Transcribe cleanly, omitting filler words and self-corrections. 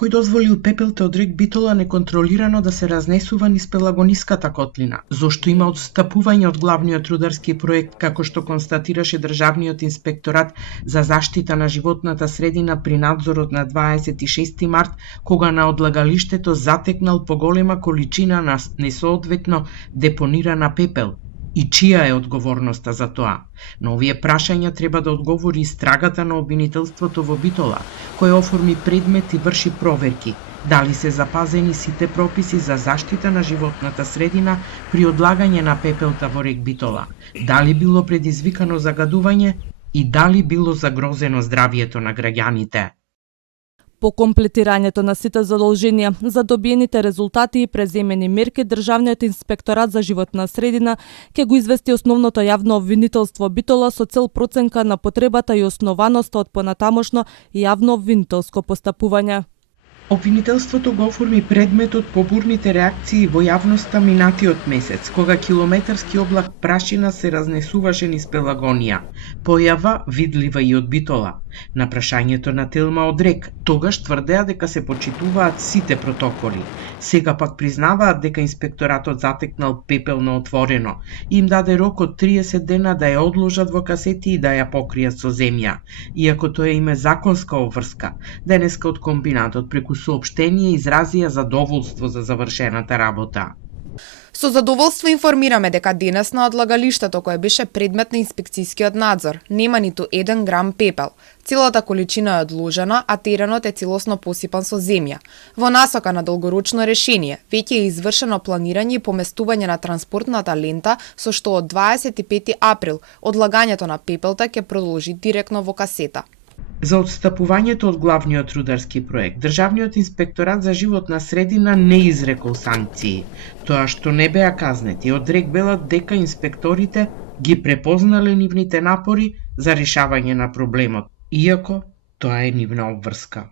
кој дозволил пепелте од рек Битола неконтролирано да се разнесува низ Пелагониската котлина, зошто има отстапување од главниот рударски проект, како што констатираше Државниот инспекторат за заштита на животната средина при надзорот на 26 март, кога на одлагалиштето затекнал поголема количина на несоодветно депонирана пепел. И чија е одговорноста за тоа? На овие прашања треба да одговори истрагата на обвинителството во Битола, кој оформи предмет и врши проверки. Дали се запазени сите прописи за заштита на животната средина при одлагање на пепелта во рек Битола? Дали било предизвикано загадување и дали било загрозено здравието на граѓаните? По комплетирањето на сите задолженија за добиените резултати и преземени мерки, Државниот инспекторат за животна средина ќе го извести основното јавно обвинителство Битола со цел проценка на потребата и основаноста од понатамошно јавно обвинителско постапување. Обвинителството го оформи предметот по бурните реакции во јавноста минатиот месец, кога километарски облак прашина се разнесуваше низ Пелагонија, појава видлива и од Битола. На прашањето на Телма од рек, тогаш тврдеа дека се почитуваат сите протоколи. Сега пак признаваат дека инспекторатот затекнал пепел на отворено и им даде рок од 30 дена да ја одложат во касети и да ја покријат со земја, иако тоа им е законска обврска. Денеска од комбинатот преку соопштение изразија задоволство за завршената работа. Со задоволство информираме дека денес на одлагалиштето кое беше предмет на инспекцијскиот надзор нема ниту 1 грам пепел. Целата количина е одложена, а теренот е целосно посипан со земја. Во насока на долгорочно решение, веќе е извршено планирање и поместување на транспортната лента, со што од 25 април одлагањето на пепелта ќе продолжи директно во касета. За отстапувањето од главниот рударски проект, Државниот инспекторат за животна средина не изрекол санкции. Тоа што не беа казнети, од рек велат дека инспекторите ги препознале нивните напори за решавање на проблемот, иако тоа е нивна обврска.